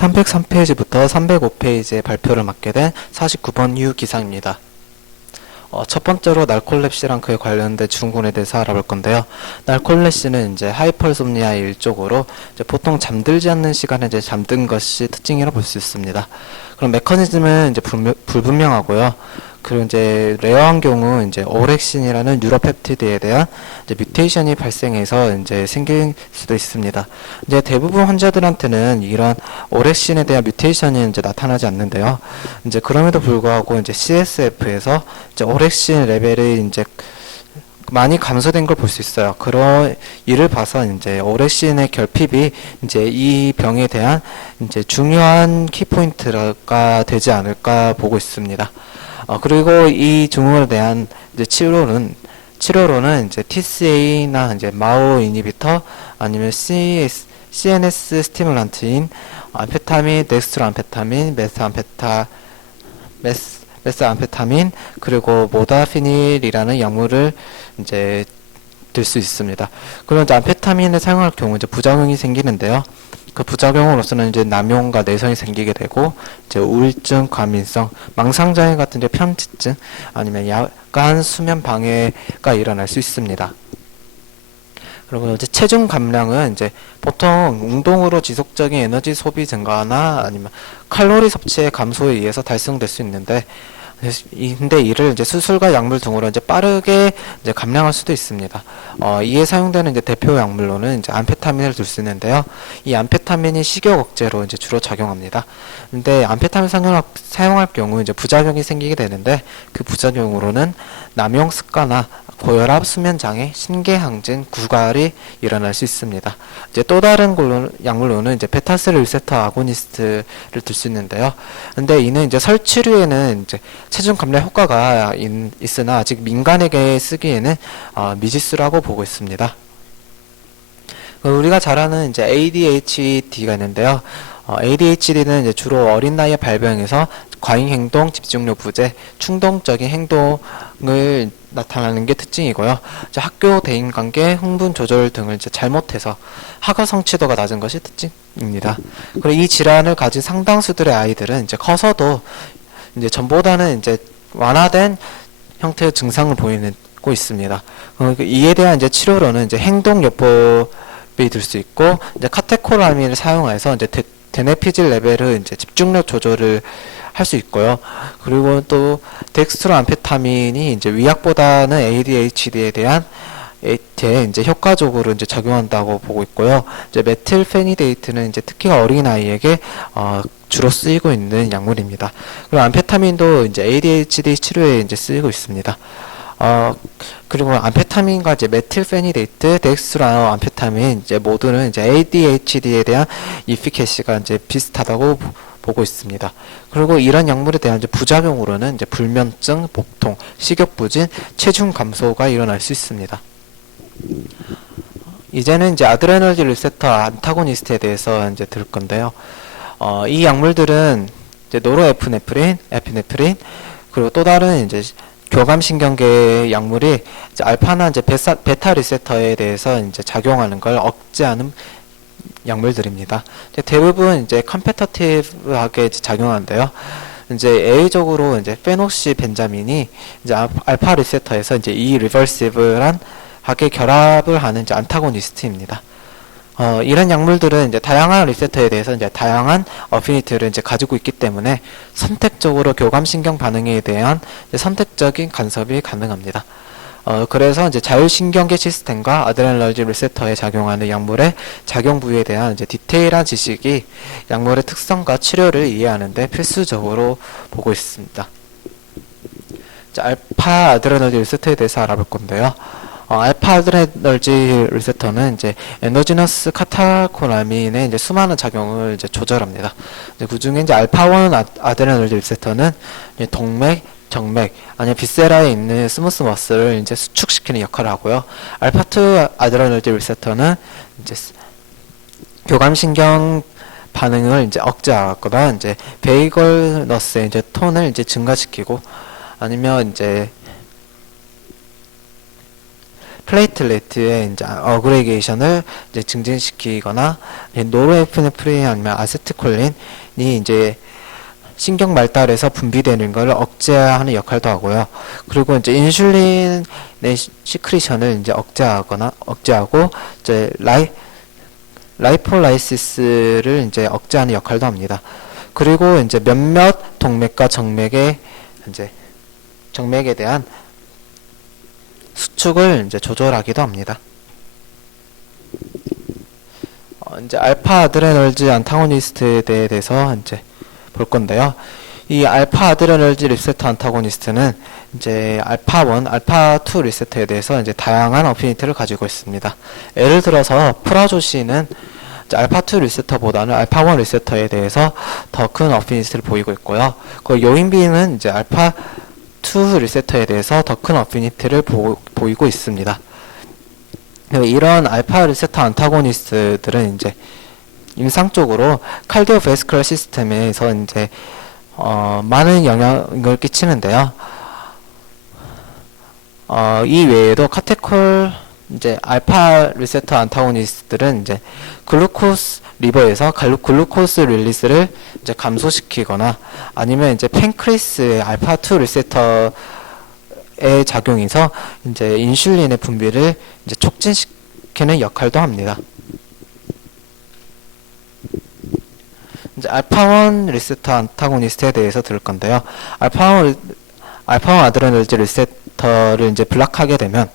303페이지부터 305페이지의 발표를 맡게 된 49번 유 기사입니다. 첫 번째로 날콜렙시랑 그에 관련된 증후군에 대해서 알아볼 건데요. 날콜렙시는 이제 하이퍼솜니아의 일종으로 이제 보통 잠들지 않는 시간에 이제 잠든 것이 특징이라 볼 수 있습니다. 그럼 메커니즘은 이제 불분명하고요. 그리고 이제 레어한 경우 이제 오렉신이라는 뉴로펩티드에 대한 이제 뮤테이션이 발생해서 이제 생길 수도 있습니다. 이제 대부분 환자들한테는 이런 오렉신에 대한 뮤테이션이 이제 나타나지 않는데요. 이제 그럼에도 불구하고 이제 CSF에서 이제 오렉신 레벨이 이제 많이 감소된 걸 볼 수 있어요. 그런 이를 봐서 이제 오렉신의 결핍이 이제 이 병에 대한 이제 중요한 키포인트가 되지 않을까 보고 있습니다. 그리고 이 증후군에 대한 이제 치료로는 이제 TCA나 이제 마오 이니비터 아니면 CNS 스티뮬란트인 암페타민, 덱스트로암페타민, 메스암페타민 그리고 모다피닐이라는 약물을 이제 들 수 있습니다. 그럼 이제 암페타민을 사용할 경우 이제 부작용이 생기는데요. 그 부작용으로서는 이제 남용과 내성이 생기게 되고 이제 우울증, 과민성, 망상장애 같은 이제 편집증 아니면 약간 수면 방해가 일어날 수 있습니다. 그리고 이제 체중 감량은 이제 보통 운동으로 지속적인 에너지 소비 증가나 아니면 칼로리 섭취의 감소에 의해서 달성될 수 있는데 근데 이를 이제 수술과 약물 등으로 이제 빠르게 이제 감량할 수도 있습니다. 이에 사용되는 이제 대표 약물로는 이제 암페타민을 들 수 있는데요. 이 암페타민이 식욕 억제로 이제 주로 작용합니다. 근데 암페타민 사용할 경우 이제 부작용이 생기게 되는데 그 부작용으로는 남용 습관화, 고혈압, 수면장애, 신개항진, 구갈이 일어날 수 있습니다. 이제 또 다른 약물로는 이제 베타셀 리셉터 아고니스트를 들 수 있는데요. 근데 이는 이제 설치류에는 이제 체중 감량 효과가 있으나 아직 민간에게 쓰기에는 미지수라고 보고 있습니다. 우리가 잘 아는 이제 ADHD가 있는데요. ADHD는 이제 주로 어린 나이에 발병해서 과잉 행동, 집중력 부재, 충동적인 행동을 나타나는 게 특징이고요. 이제 학교 대인 관계, 흥분 조절 등을 이제 잘못해서 학업 성취도가 낮은 것이 특징입니다. 그리고 이 질환을 가진 상당수들의 아이들은 이제 커서도 이제 전보다는 이제 완화된 형태의 증상을 보이고 있습니다. 이에 대한 이제 치료로는 이제 행동요법이 들 수 있고, 이제 카테코라민을 사용해서 이제 데네피질 레벨을 이제 집중력 조절을 할 수 있고요. 그리고 또 덱스트로암페타민이 이제 위약보다는 ADHD에 대한 이제 효과적으로 이제 작용한다고 보고 있고요. 이제 메틸페니데이트는 이제 특히 어린 아이에게 주로 쓰이고 있는 약물입니다. 그리고 암페타민도 이제 ADHD 치료에 이제 쓰이고 있습니다. 그리고 암페타민과 이제 메틸페니데이트, 덱스트로암페타민 이제 모두는 이제 ADHD에 대한 이피케시가 이제 비슷하다고 보고 있습니다. 그리고 이런 약물에 대한 이제 부작용으로는 이제 불면증, 복통, 식욕부진, 체중 감소가 일어날 수 있습니다. 이제는 이제 아드레널진 리셉터 안타고니스트에 대해서 이제 들을 건데요. 이 약물들은 이제 노르에피네프린, 에피네프린, 그리고 또 다른 이제 교감신경계 약물이 이제 알파나 이제 베타 리셉터에 대해서 이제 작용하는 걸 억제하는 약물들입니다. 대부분 이제 컴페터티브하게 작용하는데요. 이제 예외적으로 이제 페녹시 벤자민이 이제 알파 리셉터에서 이제 이 리버시블한 하게 결합을 하는 이제 안타고니스트입니다. 이런 약물들은 이제 다양한 리셉터에 대해서 이제 다양한 어피니티를 이제 가지고 있기 때문에 선택적으로 교감신경 반응에 대한 선택적인 간섭이 가능합니다. 그래서 이제 자율신경계 시스템과 아드레날진 리셉터에 작용하는 약물의 작용 부위에 대한 이제 디테일한 지식이 약물의 특성과 치료를 이해하는데 필수적으로 보고 있습니다. 알파 아드레날진 리셉터에 대해서 알아볼 건데요. 알파 아드레널진 리셉터는 이제 엔도지너스 카테코라민의 이제 수많은 작용을 이제 조절합니다. 그 중에 이제 알파1 아드레널진 리셉터는 동맥, 정맥, 아니면 빗세라에 있는 스무스 머슬을 이제 수축시키는 역할을 하고요. 알파2 아드레널진 리셉터는 이제 교감신경 반응을 이제 억제하거나 이제 베이걸 너스의 이제 톤을 이제 증가시키고 아니면 이제 플레이틀레트의 이제 어그레게이션을 이제 증진시키거나, 노르에프네프린 아니면 아세트콜린이 이제 신경 말달에서 분비되는 걸 억제하는 역할도 하고요. 그리고 이제 인슐린의 시크리션을 이제 억제하고 이제 라이폴라이시스를 이제 억제하는 역할도 합니다. 그리고 이제 몇몇 동맥과 정맥에 대한 수축을 이제 조절하기도 합니다. 이제 알파 아드레널지 안타고니스트에 대해서 이제 볼 건데요. 이 알파 아드레널지 리셉터 안타고니스트는 이제 알파1, 알파2 리셉터에 대해서 이제 다양한 어피니티를 가지고 있습니다. 예를 들어서 프라조시는 알파2 리셉터보다는 알파1 리셉터에 대해서 더 큰 어피니티를 보이고 있고요. 그 요인비는 이제 알파2 리셉터에 대해서 더 큰 어피니티를 보이고 있습니다. 이런 알파 리셉터 안타고니스트들은 이제 임상적으로 칼디오베스큘러 시스템에서 이제 많은 영향을 끼치는데요. 이 외에도 카테콜 이제 알파 리셉터 안타고니스트들은 이제 글루코스 리버에서 글루코스 릴리스를 이제 감소시키거나 아니면 이제 팬크리스의 알파2 리셉터의 작용에서 이제 인슐린의 분비를 이제 촉진시키는 역할도 합니다. 이제 알파1 리셉터 안타고니스트에 대해서 들을 건데요. 알파1 아드레널지 리셉터를 이제 블락하게 되면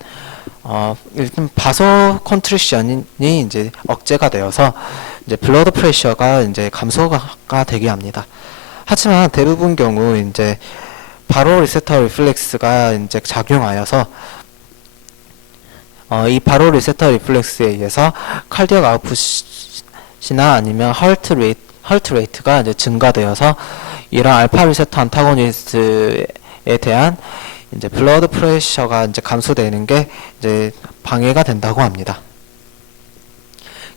일단 바소 컨트리션이 이제 억제가 되어서 이제 블러드 프레셔가 이제 감소가 되게 합니다. 하지만 대부분 경우 이제 바로 리셉터 리플렉스가 이제 작용하여서 이 바로 리셉터 리플렉스에 의해서 칼디악 아웃풋이나 아니면 헐트 레이트가 이제 증가되어서 이런 알파 리셉터 안타고니스트에 대한 이제 블러드 프레셔가 이제 감소되는 게 이제 방해가 된다고 합니다.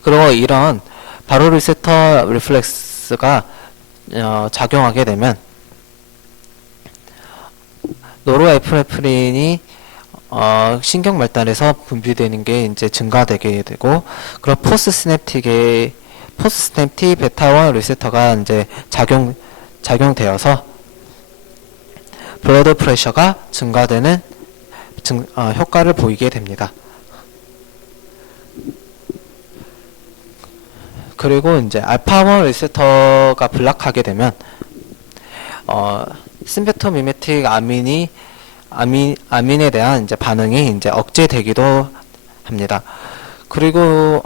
그리고 이런 바로 리셉터 리플렉스가 작용하게 되면 노르에프네프린이 신경 말단에서 분비되는 게 이제 증가되게 되고, 그리고 포스트 시냅틱 베타1 리셉터가 이제 작용되어서 블러드 프레셔가 증가되는 효과를 보이게 됩니다. 그리고 이제 알파1 리셉터가 블락하게 되면 심페토미메틱 아민에 대한 이제 반응이 이제 억제되기도 합니다. 그리고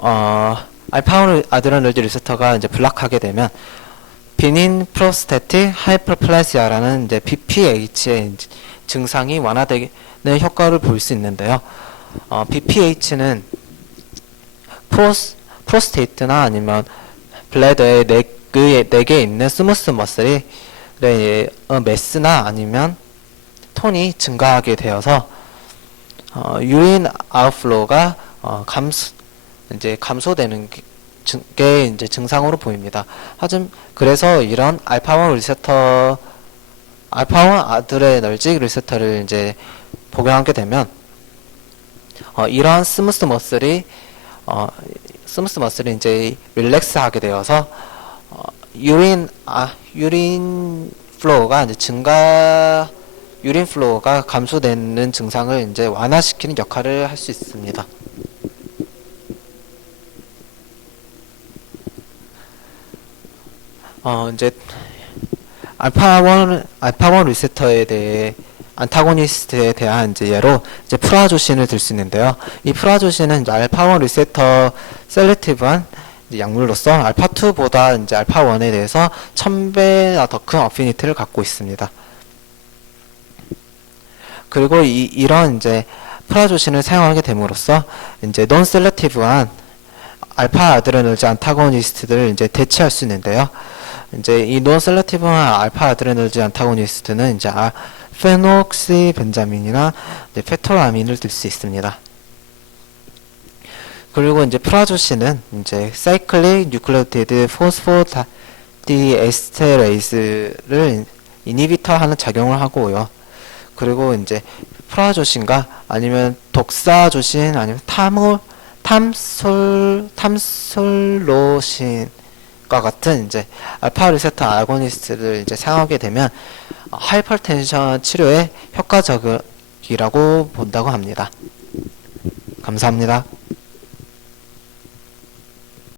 알파1 아드레널지 리셉터가 이제 블락하게 되면 비닌 프로스테틱 하이퍼플라시아라는 이제 BPH의 증상이 완화되는 효과를 볼 수 있는데요. BPH는 프로스테이트나 아니면 블래더의 내게 있는 스무스 머슬이 매스나 아니면 톤이 증가하게 되어서 유린 아웃플로우가 감소되는 게 이제 증상으로 보입니다. 하지만 그래서 이런 알파1 아드레널직 리셉터를 이제 복용하게 되면 이러한 스무스 머슬이 이제 릴렉스하게 되어서 유린 플로우가 이제 유린 플로우가 감소되는 증상을 이제 완화시키는 역할을 할 수 있습니다. 이제 알파1 리셉터에 대해 안타고니스트에 대한 이제 예로 이제 프라조신을 들 수 있는데요. 이 프라조신은 이제 알파1 리셉터 셀렉티브한 약물로서 알파2보다 이제 알파1에 대해서 1000배나 더 큰 어피니티를 갖고 있습니다. 그리고 이런 이제 프라조신을 사용하게 됨으로써 이제 논 셀렉티브한 알파 아드레널지 안타고니스트들을 이제 대체할 수 있는데요. 이제 이 논 셀렉티브한 알파 아드레널지 안타고니스트는 이제 페녹시 벤자민이나 페토라민을 들 수 있습니다. 그리고 이제 프라조신은 이제 사이클릭 뉴클레오티드 포스포디에스테레이스를 이니비터 하는 작용을 하고요. 그리고 이제 프라조신과 아니면 독사조신 아니면 탐솔로신과 같은 이제 알파 리세터 아고니스트를 이제 사용하게 되면 하이퍼텐션 치료에 효과적이라고 본다고 합니다. 감사합니다.